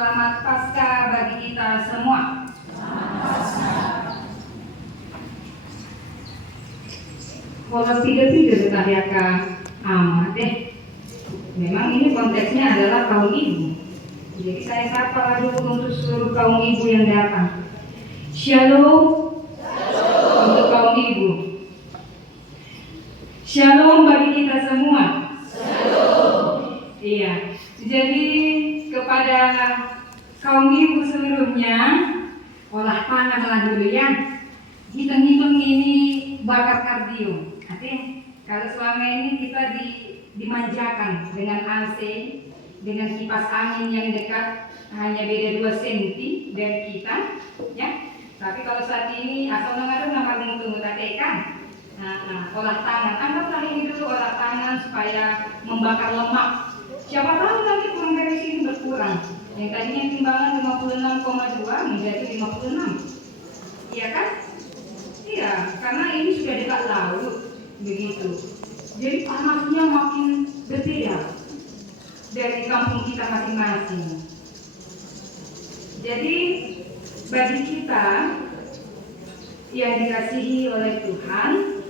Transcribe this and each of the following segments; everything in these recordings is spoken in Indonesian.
Selamat Paskah bagi kita semua. Kalau tidak karyakan amat deh. Memang ini konteksnya adalah kaum ibu. Jadi saya sapa dulu untuk seluruh kaum ibu yang datang. Shalom. Untuk kaum ibu. Shalom bagi kita semua. Iya. Jadi kepada kaum ibu seluruhnya, olah tanganlah dulu ya. Hitung-hitung ini bakat kardio. Artinya kalau selama ini kita dimanjakan dengan AC, dengan kipas angin yang dekat hanya beda 2 cm dari kita, ya. Tapi kalau saat ini asal ngadeng tunggu tatekan. Olah tangan, anggaplah ini dulu olah tangan supaya membakar lemak. Siapa tahu nanti kurang dari sini berkurang. Yang tadinya timbangan 56,2 menjadi 56. Iya kan? Iya, karena ini sudah dekat laut, begitu. Jadi panasnya makin berbeda dari kampung kita masing-masing. Jadi bagi kita yang dikasihi oleh Tuhan,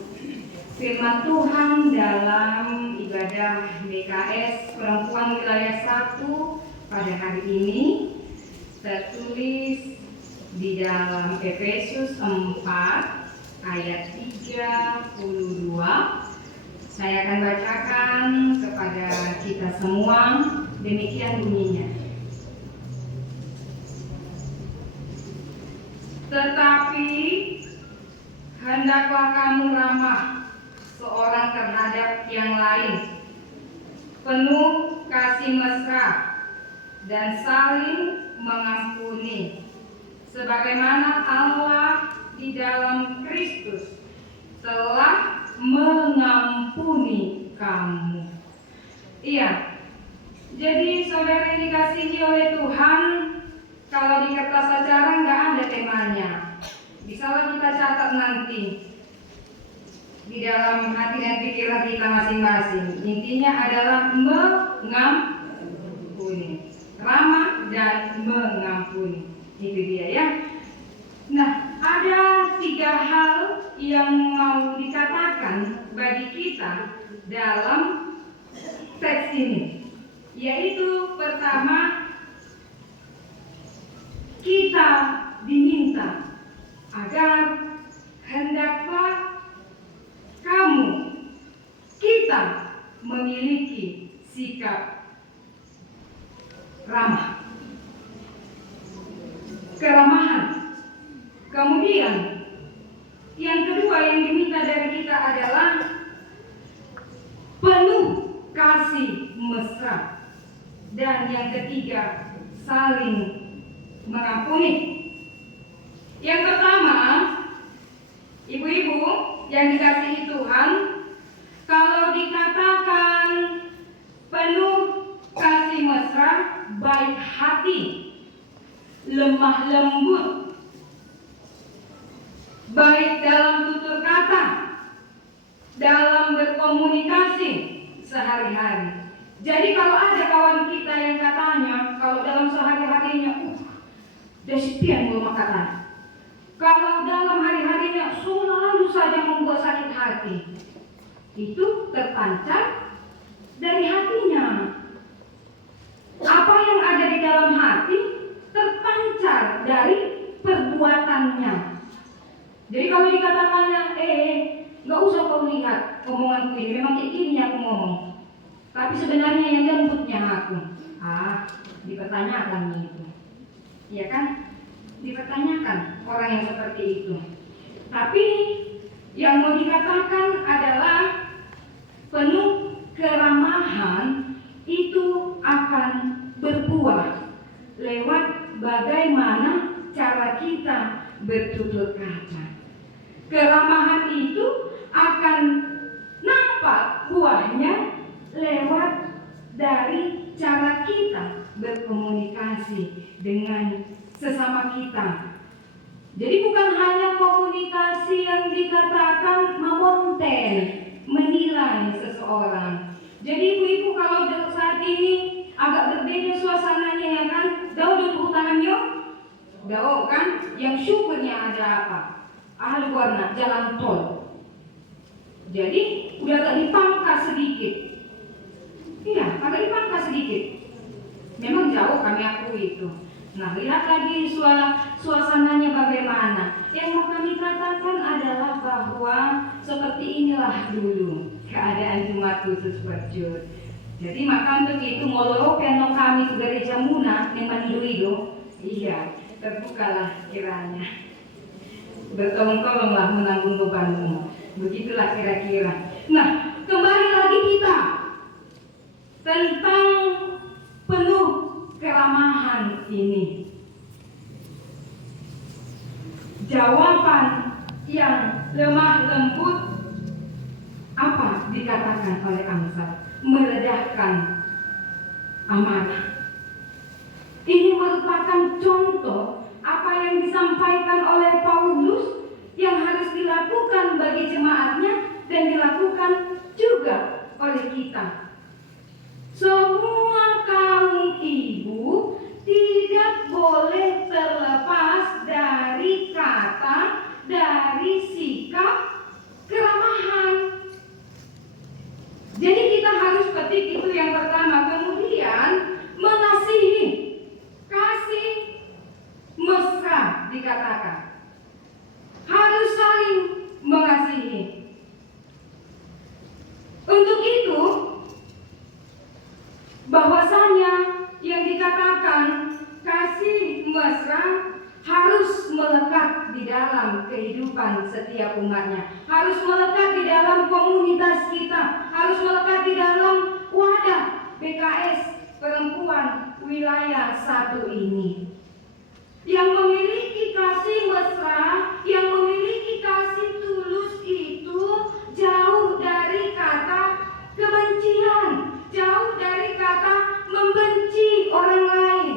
firman Tuhan dalam ibadah BKS Perempuan Wilayah 1 pada hari ini tertulis di dalam Efesus 4 ayat 32. Saya akan bacakan kepada kita semua, demikian bunyinya. Tetapi hendaklah kamu ramah seorang terhadap yang lain, penuh kasih mesra dan saling mengampuni, sebagaimana Allah di dalam Kristus telah mengampuni kamu. Iya, jadi saudara yang dikasihi oleh Tuhan, kalau di kertas acara nggak ada temanya, bisalah kita catat nanti di dalam hati dan pikiran kita masing-masing. Intinya adalah mengampuni, ramah dan mengampuni. Itu dia ya. Nah, ada 3 hal yang mau dikatakan bagi kita dalam teks ini. Yaitu pertama, kita diminta agar hendaklah kita memiliki sikap ramah, keramahan. Kemudian yang kedua yang diminta dari kita adalah penuh kasih mesra. Dan yang ketiga, saling mengampuni. Yang pertama, ibu-ibu yang dikasihi Tuhan, kalau dikatakan penuh kasih mesra, baik hati, lemah lembut, baik dalam tutur kata, dalam berkomunikasi sehari-hari. Jadi kalau ada kawan kita yang katanya, kalau dalam sehari-harinya, desipian belum kata. Kalau dalam hari-harinya selalu saja membuat sakit hati, itu terpancar dari hatinya. Apa yang ada di dalam hati terpancar dari perbuatannya. Jadi kalau dikatakannya, nggak usah kau lihat omonganku ini, memang kayak gini aku ngomong. Tapi sebenarnya yang lembutnya aku, dipertanyakan itu, iya kan? Dipertanyakan orang yang seperti itu. Tapi yang mau dikatakan adalah penuh keramahan itu akan berbuah lewat bagaimana cara kita bertutur kata. Keramahan itu akan nampak buahnya lewat dari cara kita berkomunikasi dengan sesama kita. Jadi bukan hanya komunikasi yang dikatakan memonten, menilai seseorang. Jadi ibu-ibu kalau saat ini agak berbeda suasananya ya kan, jauh dao kan, yang syukurnya ada apa? Ahli warna jalan tol. Jadi udah agak dipangkas sedikit. Iya, agak dipangkas sedikit. Memang jauh, kami akui itu. Nah, lihat lagi suasananya bagaimana. Yang mau kami katakan adalah bahwa seperti inilah dulu keadaan Jumat Khusus Percut. Jadi maka untuk itu moloro piano kami ke gereja Muna yang Mandido, iya, terbukalah kiranya. Bertolong-tolonglah menanggung bebanmu. Begitulah kira-kira. Nah, kembali lagi kita tentang penuh keramahan ini. Jawaban yang lemah lembut apa dikatakan oleh Amsal? Meredahkan amarah. Ini merupakan contoh apa yang disampaikan oleh Paulus yang harus dilakukan bagi jemaatnya dan dilakukan juga oleh kita. Semua kaum ibu tidak boleh terlepas dari kata, dari sikap keramahan. Jadi kita harus petik itu yang pertama. Kemudian mengasihi, kasih mesra dikatakan. Harus saling mengasihi. Untuk itu bahwasanya yang dikatakan kasih mesra harus melekat di dalam kehidupan setiap umatnya, harus melekat di dalam komunitas kita, harus melekat di dalam wadah BKS Perempuan Wilayah 1 ini. Yang memiliki kasih mesra, yang memiliki kasih tulus itu jauh dari kata kebencian, jauh dari kata membenci orang lain,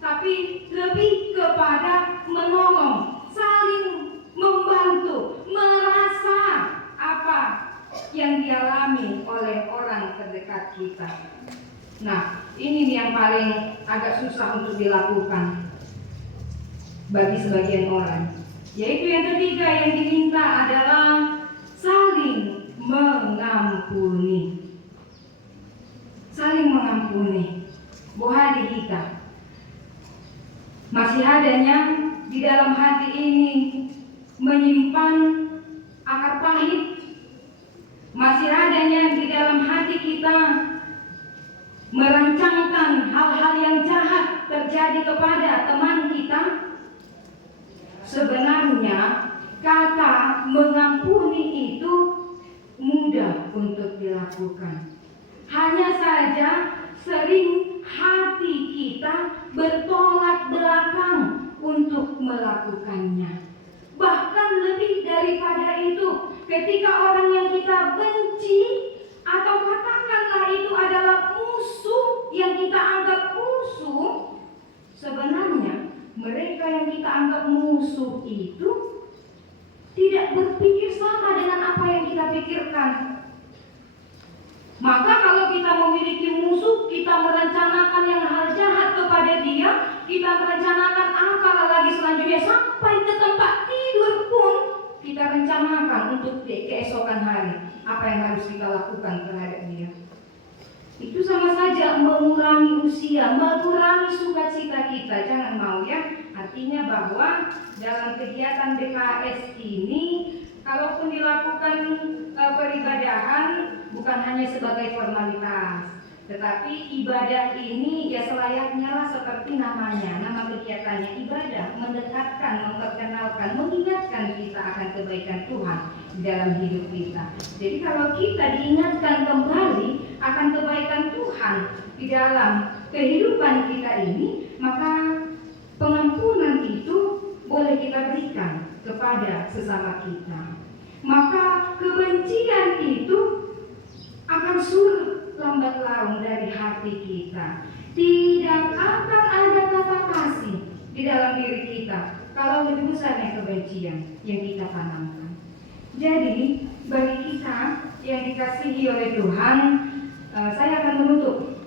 tapi lebih kepada menolong, saling membantu, merasa apa yang dialami oleh orang terdekat kita. Nah, ini yang paling agak susah untuk dilakukan bagi sebagian orang. Yaitu yang ketiga yang diminta adalah saling mengampuni. Saling mengampuni. Buah hati kita masih adanya di dalam hati ini menyimpan akar pahit, masih adanya di dalam hati kita merancangkan hal-hal yang jahat terjadi kepada teman kita. Sebenarnya kata mengampuni itu mudah untuk dilakukan. Hanya saja sering hati kita bertolak belakang untuk melakukannya. Bahkan lebih daripada itu, ketika orang yang kita benci atau katakanlah itu adalah musuh yang kita anggap musuh, sebenarnya mereka yang kita anggap musuh itu tidak berpikir sama dengan apa yang kita pikirkan. Maka kalau kita memiliki musuh, kita merencanakan yang hal jahat kepada dia, kita merencanakan apa lagi selanjutnya, sampai ke tempat tidur pun kita rencanakan untuk keesokan hari apa yang harus kita lakukan terhadap dia. Itu sama saja mengurangi usia, mengurangi sukacita kita. Jangan mau ya. Artinya bahwa dalam kegiatan BKS ini, kalaupun dilakukan peribadahan, bukan hanya sebagai formalitas, tetapi ibadah ini ya selayaknya lah seperti namanya, nama kegiatannya ibadah, mendekatkan, memperkenalkan, mengingatkan kita akan kebaikan Tuhan di dalam hidup kita. Jadi kalau kita diingatkan kembali akan kebaikan Tuhan di dalam kehidupan kita ini, maka pengampunan itu boleh kita berikan kepada sesama kita. Maka kebencian itu akan surut lambat laun dari hati kita. Tidak akan ada kata kasih di dalam diri kita kalau lebih besarnya kebencian yang kita tanamkan. Jadi bagi kita yang dikasihi oleh Tuhan, saya akan menutup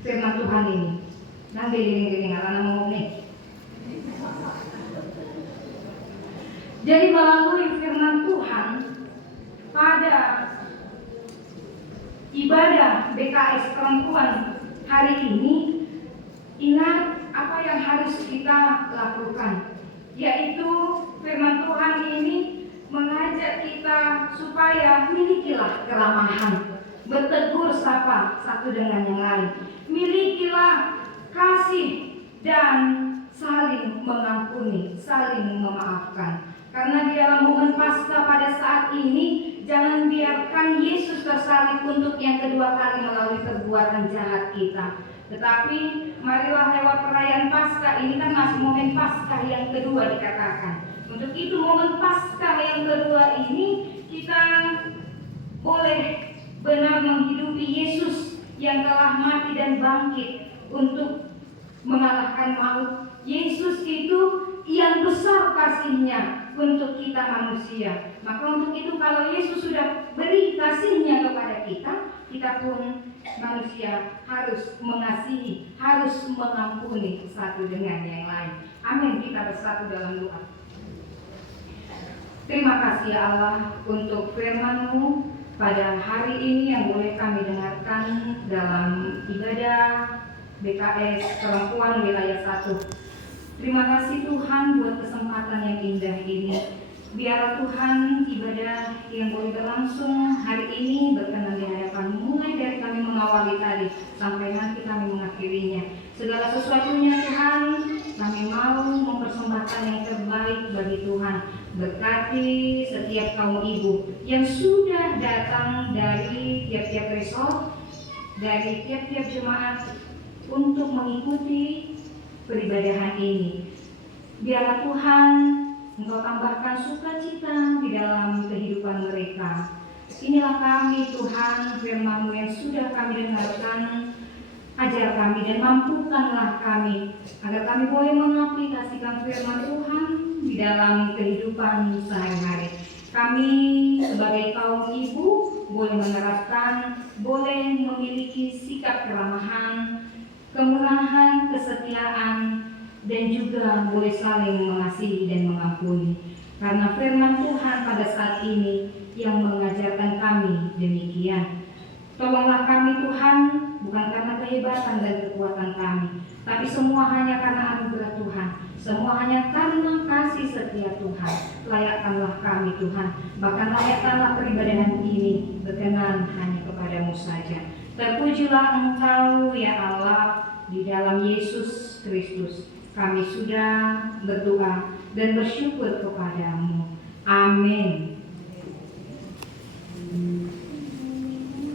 firman Tuhan ini. Nanti giling-giling anak mau nih. Jadi melalui firman Tuhan pada ibadah BKS perempuan hari ini, ingat apa yang harus kita lakukan, yaitu firman Tuhan ini mengajak kita supaya milikilah keramahan, bertegur sapa satu dengan yang lain, milikilah kasih dan saling mengampuni, saling memaafkan. Karena di dalam momen Paskah pada saat ini, jangan biarkan Yesus tersalib untuk yang kedua kali melalui perbuatan jahat kita. Tetapi marilah lewat perayaan Paskah ini, kan masih momen Paskah yang kedua dikatakan. Untuk itu momen Paskah yang kedua ini kita boleh benar menghidupi Yesus yang telah mati dan bangkit untuk mengalahkan maut. Yesus itu yang besar kasihnya untuk kita manusia. Maka untuk itu kalau Yesus sudah beri kasihnya kepada kita, kita pun manusia harus mengasihi, harus mengampuni satu dengan yang lain. Amin. Kita bersatu dalam doa. Terima kasih ya Allah untuk firman-Mu pada hari ini yang boleh kami dengarkan dalam ibadah BKS Perempuan Wilayah 1. Terima kasih Tuhan buat kesempatan yang indah ini. Biar Tuhan ibadah yang boleh berlangsung hari ini berkenan di hadapan-Mu, mulai dari kami mengawali tadi sampai nanti kami mengakhirinya. Segala sesuatunya Tuhan, kami mau mempersembahkan yang terbaik bagi Tuhan. Berkati setiap kaum ibu yang sudah datang dari tiap-tiap resort, dari tiap-tiap jemaat untuk mengikuti peribadahan ini. Biarlah Tuhan Engkau tambahkan sukacita di dalam kehidupan mereka. Inilah kami Tuhan, firman-Mu yang sudah kami dengarkan. Ajar kami dan mampukanlah kami agar kami boleh mengaplikasikan firman Tuhan di dalam kehidupan sehari-hari. Kami sebagai kaum ibu boleh menerapkan, boleh memiliki sikap keramahan, kemurahan, kesetiaan, dan juga boleh saling mengasihi dan mengampuni. Karena firman Tuhan pada saat ini yang mengajarkan kami demikian. Tolonglah kami Tuhan, bukan karena kehebatan dan kekuatan kami, tapi semua hanya karena anugerah Tuhan, semua hanya karena kasih setia Tuhan. Layakkanlah kami Tuhan, bahkan layakkanlah peribadahan ini berkenan hanya kepadamu saja. Terpujilah Engkau ya Allah, di dalam Yesus Kristus kami sudah berdoa dan bersyukur kepadamu. Amin.